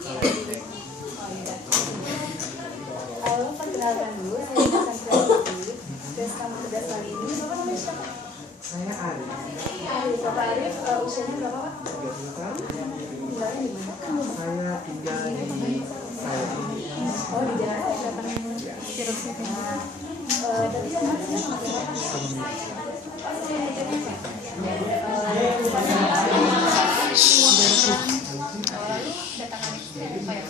Halo, perkenalkan dulu, saya Nathan Pratiti. Tugas kamu tugas kali ini, Bapak namanya siapa? Saya Arif. Arif, Bapak Arif, usianya berapa Pak? 30 tahun. Tinggalnya di mana? Saya tinggal di saya ini. Oh, di daerah Selatan Sirus itu. Tadi sama siapa? Lalu datangan istri apa ya?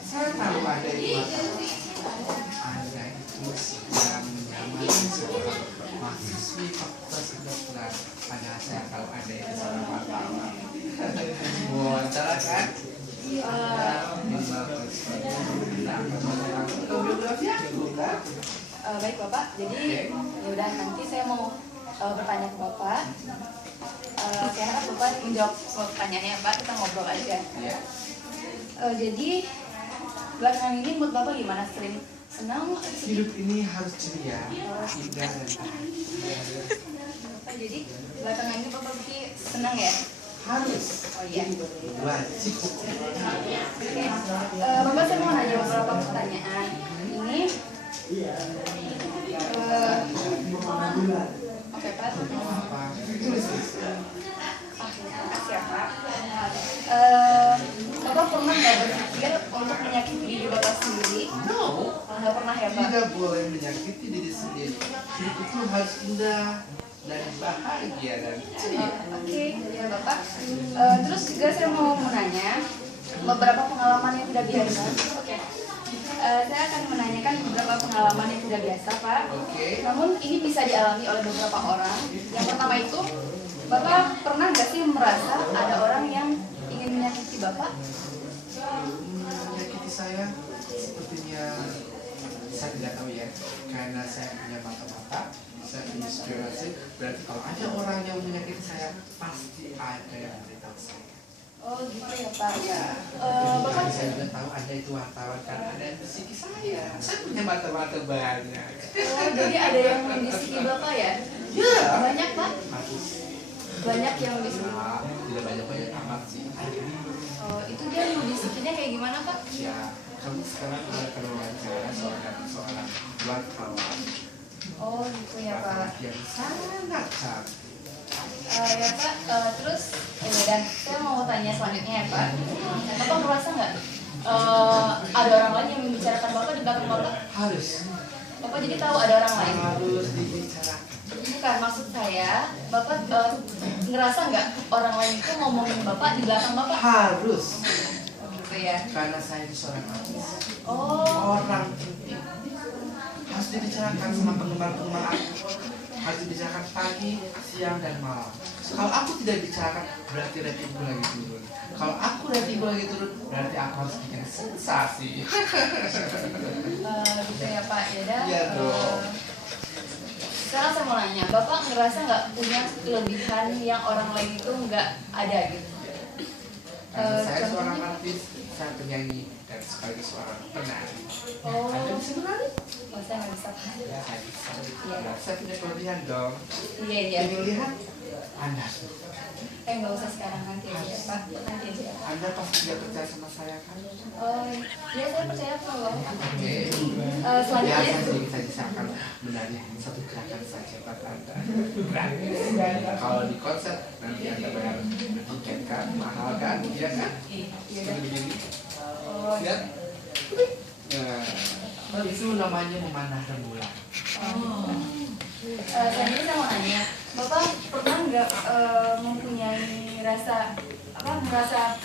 Saya tahu ada itu ada itu yang menyamar seorang mahasiswi fakultas kedokteran. Padahal saya kalau ada itu seorang wartawan. Mau acara kan? Biografi bukan? Baik Bapak, jadi ya udah nanti saya mau bertanya ke Bapak. Saya harap Bapak menjawab semua pertanyaannya Pak, kita ngobrol aja. Iya. Jadi belakangan ini mood Bapak gimana? Sering senang atau sedih? Hidup ini harus ceria, indah dan Bapak, jadi belakangan ini Bapak senang ya? harus. Oh iya. Wajib. Oke. Bapak saya mau nanya beberapa pertanyaan. Ini oke Pak. Apa? Tulis. Makasih ya Pak. Bapak pernah nggak berpikir untuk menyakiti diri Bapak sendiri? No. Nggak pernah ya Pak? Tidak boleh menyakiti diri sendiri. Hidup itu harus indah dan bahagia dan ceria. Oke, ya Bapak. Terus juga saya mau menanya beberapa pengalaman yang tidak biasa. Oke. Saya akan menanyakan beberapa pengalaman yang tidak biasa, Pak. Oke. Namun ini bisa dialami oleh beberapa orang. Yang pertama itu, Bapak pernah nggak sih merasa ada orang yang ingin menyakiti Bapak? Menyakiti saya sepertinya saya tidak tahu ya, karena saya punya mata-mata, saya punya inspirasi. Berarti kalau ada orang yang menyakiti saya, pasti ada yang memberitahu saya. Oh gitu ya Pak. Ya, Bapak saya juga tahu ada itu wartawan kan, ada yang bisiki saya. Saya punya mata-mata banyak. jadi ada yang membisiki Bapak ya? Ya. Banyak Pak? Bagus. Banyak yang membisiki. Nah, tidak banyak amat sih. Itu dia membisikinya kayak gimana Pak? Ya, kamu sekarang akan wawancara seorang wartawan. Oh gitu ya Pak. Yang sangat cantik. Ya Pak, terus dan saya mau tanya selanjutnya ya Pak. Bapak merasa nggak ada orang lain yang membicarakan Bapak di belakang Bapak? Harus. Bapak jadi tahu ada orang lain? Harus dibicarakan. Bukan, maksud saya, Bapak ngerasa nggak orang lain itu ngomongin Bapak di belakang Bapak? Harus. Oh, gitu ya. Karena saya itu seorang artis. Oh, Orang penting. Harus dibicarakan sama penggemar-penggemar aku. Harus dibicarakan pagi, siang, dan malam. Kalau aku tidak bicarakan, berarti ratingku lagi turun. Kalau aku ratingku lagi turun, berarti aku harus bikin sensasi. gitu ya Pak. Ya dah. Iya dong. Sekarang saya mau nanya, Bapak ngerasa nggak punya kelebihan yang orang lain itu nggak ada gitu? Karena saya contohnya? seorang artis, saya penyanyi, dan sekaligus seorang penari. Oh, Anda bisa menari? oh saya nggak bisa. Ya, saya bisa. Iya. Ya, saya punya kelebihan dong. Iya iya. Ingin lihat? Anda. Nggak usah sekarang, nanti aja ya Pak. Nanti aja ya Pak. Anda pasti tidak percaya sama saya kan? Oh, ya saya percaya kalau Oke. Ya, selanjutnya. saya sedikit saja saya akan menari satu gerakan saja buat Anda. Gratis. Kalau di konser nanti Anda bayar tiket kan, mahal kan, iya kan? Iya Seperti begini. Oh, Lihat. Nah, itu namanya memanah rembulan. oh. Selanjutnya saya mau nanya, Bapak pernah nggak mempunyai merasa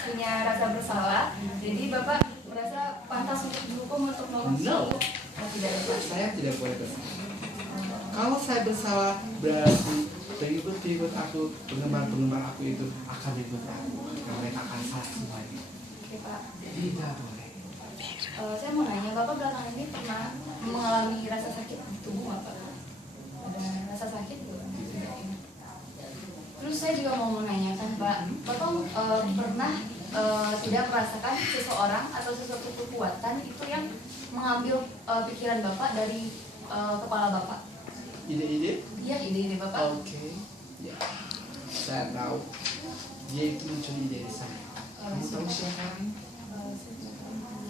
punya rasa bersalah, jadi Bapak merasa pantas untuk dihukum untuk melakukan No. sesuatu? Oh, tidak ada. Saya tidak boleh bersalah. Kalau saya bersalah, berarti pengikut aku, penggemar aku itu akan ikut aku. Dan mereka akan salah semuanya. Oke Pak. Tidak boleh. Saya mau nanya, Bapak belakangan ini pernah mengalami rasa sakit di tubuh Bapak? Ada rasa sakit nggak? Terus saya juga mau menanyakan Pak, Bapak pernah tidak merasakan seseorang atau sesuatu kekuatan itu yang mengambil pikiran Bapak dari kepala Bapak? Ide-ide? Iya, ide-ide Bapak. Oke. Ya. Saya tahu. Dia itu mencuri ide saya. Kamu tahu siapa?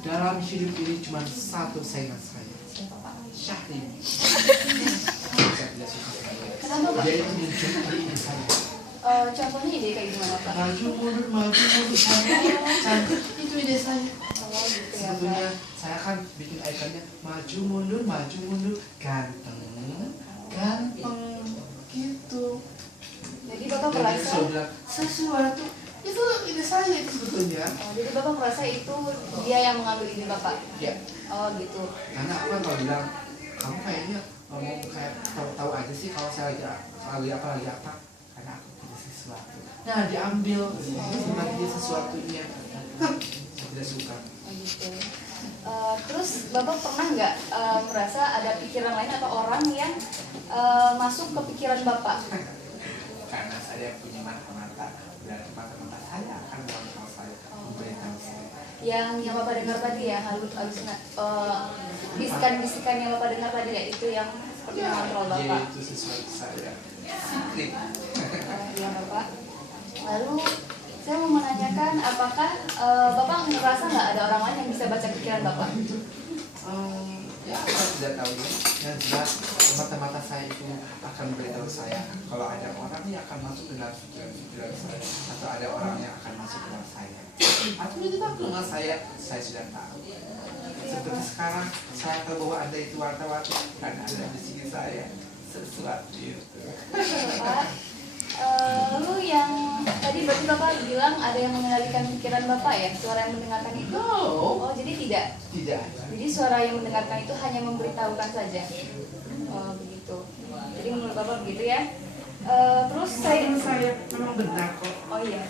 dalam hidup ini cuma satu saingan saya, Siapa Pak? Syahrini. Saya tidak suka sekali. Kenapa Pak? Dia itu menjadi ide saya. Contohnya ide kayak gimana Pak? Maju mundur saya cantik, itu ide saya. Oh gitu ya Sebetulnya Pak. saya kan bikin ikonnya maju mundur ganteng gitu. Jadi Bapak Dan merasa saya bilang sesuatu itu ide saya itu sebetulnya. jadi Bapak merasa itu dia yang mengambil ide Bapak? Ya, Oh gitu. karena aku kan kalau bilang kamu kayaknya ngomong kayak tahu-tahu aja sih kalau saya lagi apa, karena aku punya sesuatu. Nah diambil sama dia sesuatunya. Saya tidak suka. Oh gitu. Terus Bapak pernah nggak merasa ada pikiran lain atau orang yang masuk ke pikiran Bapak? Karena saya punya mata-mata, berarti mata-mata saya akan memberitahu saya, memberitahu saya. Yang Bapak dengar tadi ya, bisikan-bisikan yang Bapak dengar tadi ya, itu yang seperti mengontrol Bapak. Yaitu sesuatu saya. Secret. Iya Bapak. Lalu saya mau menanyakan, apakah Bapak ngerasa nggak ada orang lain yang bisa baca pikiran Bapak? Ya, saya tidak tahu ya. Yang jelas mata-mata saya itu akan memberitahu saya kalau ada orang yang akan masuk ke dalam pikiran saya, atau ada orang yang akan masuk ke dalam saya, atau di dalam rumah saya sudah tahu. Seperti sekarang saya tahu bahwa Anda itu wartawan karena Anda di sini saya sesuatu itu. Bapak, lalu yang tadi berarti Bapak bilang ada yang mengendalikan pikiran Bapak ya, suara yang mendengarkan itu? No, Oh jadi tidak? tidak. Jadi suara yang mendengarkan itu hanya memberitahukan saja? Oh begitu. Jadi menurut Bapak begitu ya? Terus Saya memang benar kok. Oh iya.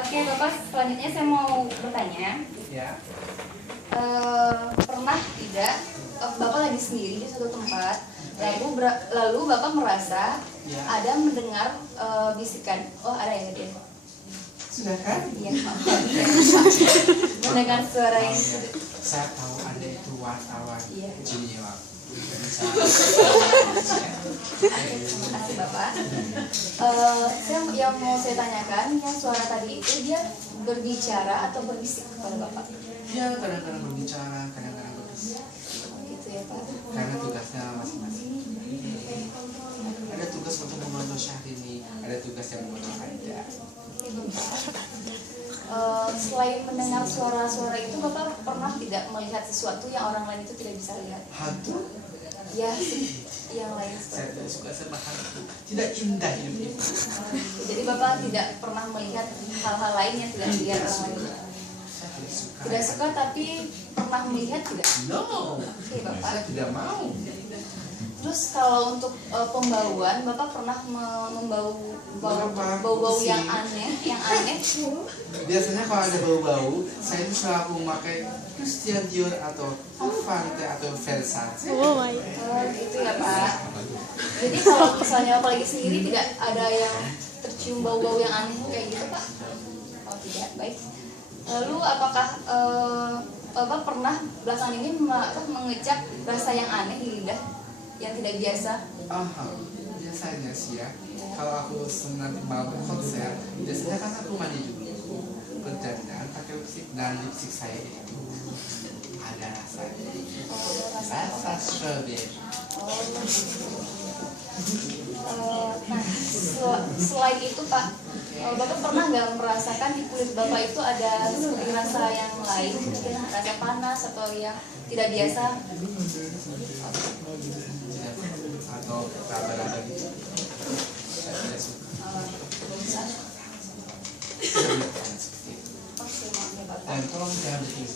Oke Bapak, selanjutnya saya mau bertanya. Ya. Pernah tidak Bapak lagi sendiri di suatu tempat, lalu Bapak merasa Ya. ada mendengar bisikan? Oh ada ya dia. Sudah kan? Iya maaf. Mendengar suara yang Saya tahu Anda itu wartawan. Iya. Junior. Terima kasih Bapak. Yang mau saya tanyakan, yang suara tadi itu dia berbicara atau berbisik kepada Bapak? Ya, kadang-kadang berbicara, kadang-kadang berbisik. Oh, gitu ya Pak. Karena tugasnya masing-masing. Ada tugas untuk membantu Syahrini, ada tugas yang membantu Anda. Oke Bapak. Selain mendengar suara-suara itu, Bapak pernah tidak melihat sesuatu yang orang lain itu tidak bisa lihat? Hantu? Ya, yang lain Saya seperti tidak itu. suka sama hantu. Tidak indah hidup ini. Jadi Bapak tidak pernah melihat hal-hal lain yang tidak dilihat orang lain? Saya tidak suka. Tidak suka tapi pernah melihat tidak? No. Oke Bapak. Saya tidak mau. Terus kalau untuk pembauan, Bapak pernah membawa bau-bau yang aneh, Biasanya kalau ada bau-bau, saya itu selalu memakai Christian Dior atau Avante atau Versace. Oh gitu ya Pak. Jadi kalau misalnya Bapak lagi sendiri tidak ada yang tercium bau-bau yang aneh kayak gitu Pak? Oh tidak, baik. Lalu apakah Bapak pernah belakangan ini mengecap rasa yang aneh di lidah? Yang tidak biasa? Biasanya sih ya, kalau aku nanti mau konser, biasanya kan aku mandi dulu, berdandan pakai lipstick, dan lipstick saya itu ada rasanya, rasa strawberry. Nah, selain itu Pak, Bapak pernah nggak merasakan di kulit Bapak itu ada seperti rasa yang lain, mungkin rasa panas atau yang tidak biasa? Atau raba-raba gitu, saya tidak suka. Oke, maaf ya Bapak. Dan tolong jangan bikin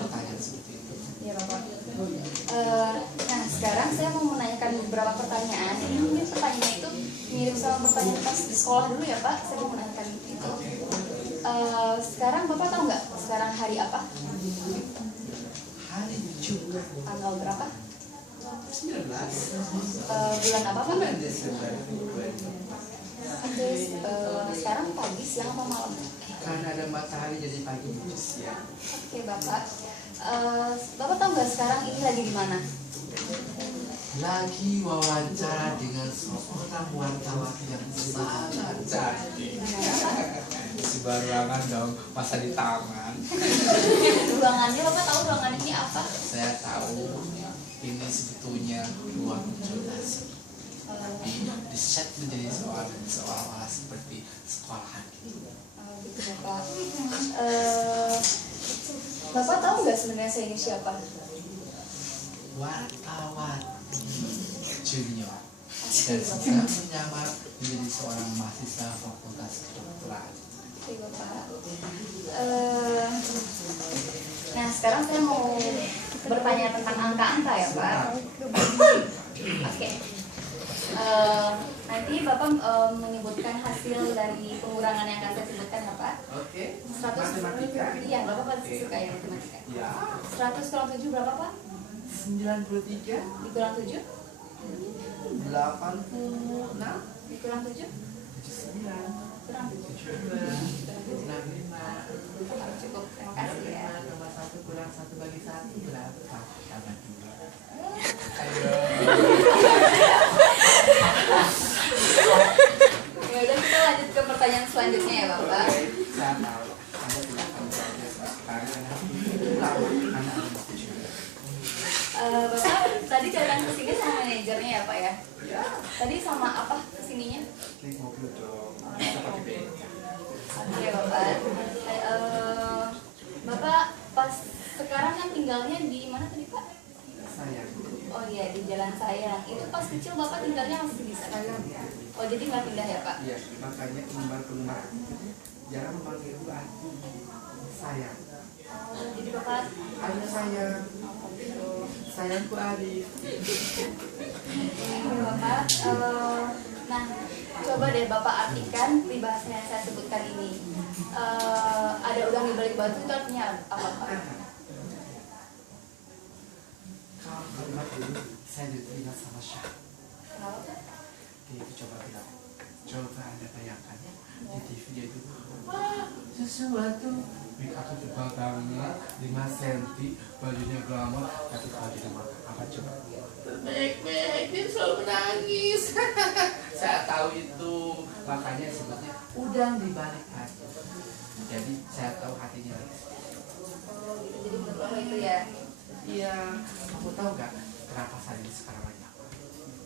pertanyaan seperti itu. Ya Bapak. Nah sekarang saya mau menanyakan beberapa pertanyaan. Ini mungkin pertanyaannya itu mirip sama pertanyaan pas di sekolah dulu ya Pak. Saya mau menanyakan itu. Sekarang Bapak tahu nggak sekarang hari apa? Hari Jumat Tanggal berapa? 19 Bulan apa Pak? bulan Desember 2024. Oke, sekarang pagi, siang apa malam? Karena ada matahari jadi pagi menuju siang. Oke Bapak. Bapak tahu nggak sekarang ini lagi di mana? Lagi wawancara dengan seorang wartawan yang sangat cantik. Di mana Pak? Di sebuah ruangan dong, masa di taman. Ruangannya Bapak tahu ruangan ini apa? Saya tahu ini sebetulnya ruang konsultasi, tapi di set menjadi seolah-olah seperti sekolahan gitu. Gitu Bapak. Bapak tahu nggak sebenarnya saya ini siapa? Wartawan junior dan sedang menyamar menjadi seorang mahasiswa fakultas kedokteran. Oke Bapak. Nah sekarang saya mau bertanya tentang angka-angka ya Pak. Oke. Nanti Bapak menyebutkan hasil dari pengurangan yang akan saya sebutkan ya Pak. Oke. 100. Matematika. Iya, Bapak pasti suka ya matematika. Ya. 100 kurang 7 berapa Pak? 93. Dikurang 7? 86. Dikurang 7? 79. Kurang 7. 65. Cukup, terima kasih ya. Nomor 1 kurang 1 bagi 1 berapa? Tambah 2. Ya udah kita lanjut ke pertanyaan selanjutnya ya Bapak. Saya tahu. Anda tidak akan jawabnya sekarang. Lama. Anak setuju. Bapak tadi datang ke sini sama manajernya ya Pak ya? Ya. Tadi sama apa kesininya? Naik mobil dong. Bisa pakai beca. Oke Bapak. Bapak pas sekarang kan tinggalnya di mana tadi Pak? Sayang. Oh iya di Jalan Sayang. Itu pas kecil Bapak tinggalnya masih di sana? Oh jadi nggak pindah ya Pak? Iya, makanya penggemar jangan memanggilku aku sayang. Oh, jadi Bapak. Ayo sayang. Oh, gitu. Sayangku Arif. Oke Bapak. Nah coba deh Bapak artikan peribahasa yang saya sebutkan ini. Ada udang di balik batu itu artinya apa Pak? Kalau kalimat ini saya diterima sama Syah. Kenapa Pak? Dia itu coba bilang, coba Anda bayangkan di TV dia itu, wah sesuatu make up tebal banget 5 cm, bajunya glamor, tapi kalau di rumah apa coba? Mek, dia selalu menangis. Saya tahu itu, makanya sebutnya udang di balik batu. Jadi saya tahu hatinya. Oh gitu, jadi menurut Bapak itu ya. Iya, kamu tahu nggak kenapa saya ini sekarang lagi apa?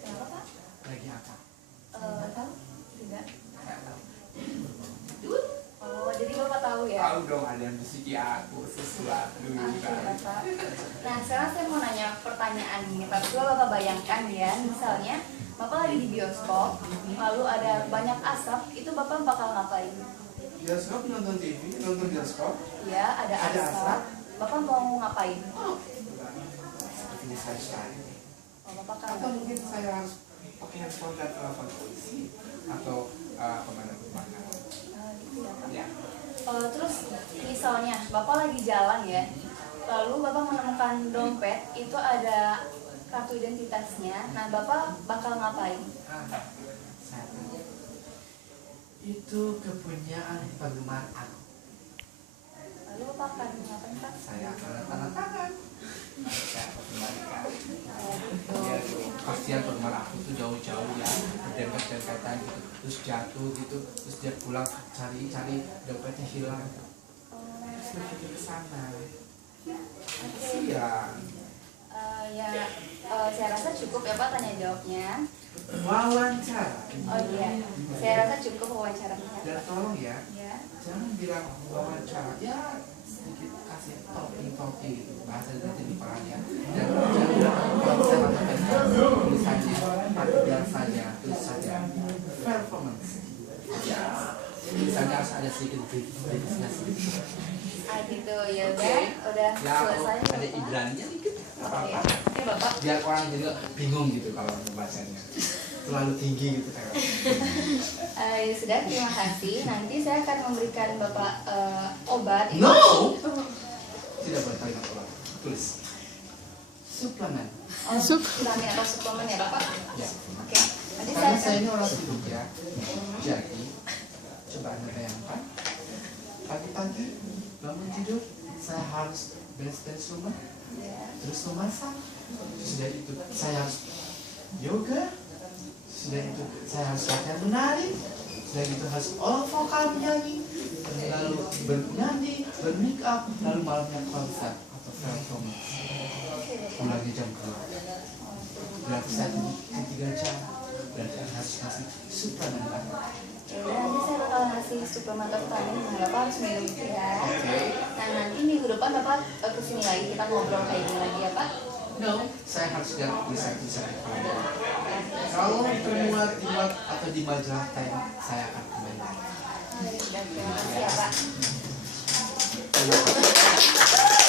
Kenapa Pak? Lagi apa? Tahu? Tidak. Saya tahu. Oh jadi Bapak tahu ya? Tahu dong, ada yang bisiki aku sesuatu. Oke Bapak. Nah sekarang saya mau nanya pertanyaan ini Pak. Coba Bapak bayangkan ya, misalnya Bapak lagi di bioskop, lalu ada banyak asap, itu Bapak bakal ngapain? Bioskop, nonton TV, nonton bioskop. Ya ada Ada asap. asap. Bapak mau ngapain? Ini saya sekali. Oh, Bapak kan Atau mungkin saya harus pakai handphone dan telepon polisi atau kemana-mana. gitu ya Pak. Ya. Terus misalnya Bapak lagi jalan ya, lalu Bapak menemukan dompet, itu ada kartu identitasnya. Nah Bapak bakal ngapain? Saya tahu. Itu kepunyaan penggemar aku. Lalu Bapak akan ngapain Pak? Saya akan tanda tangan. Saya akan kembalikan. Oh, gitu. Ya, kasihan penggemar aku tuh jauh-jauh ya, berdempet-dempetan gitu, terus jatuh gitu, terus dia pulang cari-cari dompetnya hilang. Terus begitu ke sana. Kasihan. Ya, saya rasa cukup ya Pak tanya jawabnya. Wawancara. Oh iya, saya rasa cukup wawancaranya. Dan tolong ya, Ya. jangan bilang wawancara. Ya sedikit kasih topping gitu, bahasa nanti di perannya. Dan jangan bilang wawancara tulisannya, tapi biar saja tulis saja performance. Ya, misalnya harus ada sedikit briefnya sedikit. Gitu ya udah Ya, selesai. ada Bapak. iklannya dikit. Oke, oke Bapak. Biar orang juga bingung gitu kalau membacanya. Terlalu tinggi gitu kan. Ya sudah, terima kasih. Nanti saya akan memberikan Bapak obat. No! Tidak boleh kalimat obat. Tulis. Suplemen. Oh, vitamin atau suplemen ya Bapak? Ya. Oke. Nanti Karena saya saya akan. ini orang sibuk ya. Jadi, coba Anda bayangkan. Pagi-pagi bangun tidur, saya harus beres-beres rumah. Ya. Terus memasak. Sudah itu, saya harus yoga. Sudah itu, saya harus latihan menari. Sudah itu harus vokal menyanyi. lalu bernyanyi, bermake up, lalu malamnya konser atau film pulangnya jam berapa? Berarti 1-3 jam, berarti harus ngasih suplemen. Ya udah, nanti saya bakal ngasih suplemen atau vitamin yang Bapak harus minum itu ya. Oke. Nah, nanti minggu depan Bapak kesini lagi, kita ngobrol kayak gini lagi ya Pak. No, saya harus lihat tulisan-tulisan itu. Kalau semua dimuat atau di majalah Time, saya akan kembali. Terima kasih ya Pak. Terima kasih.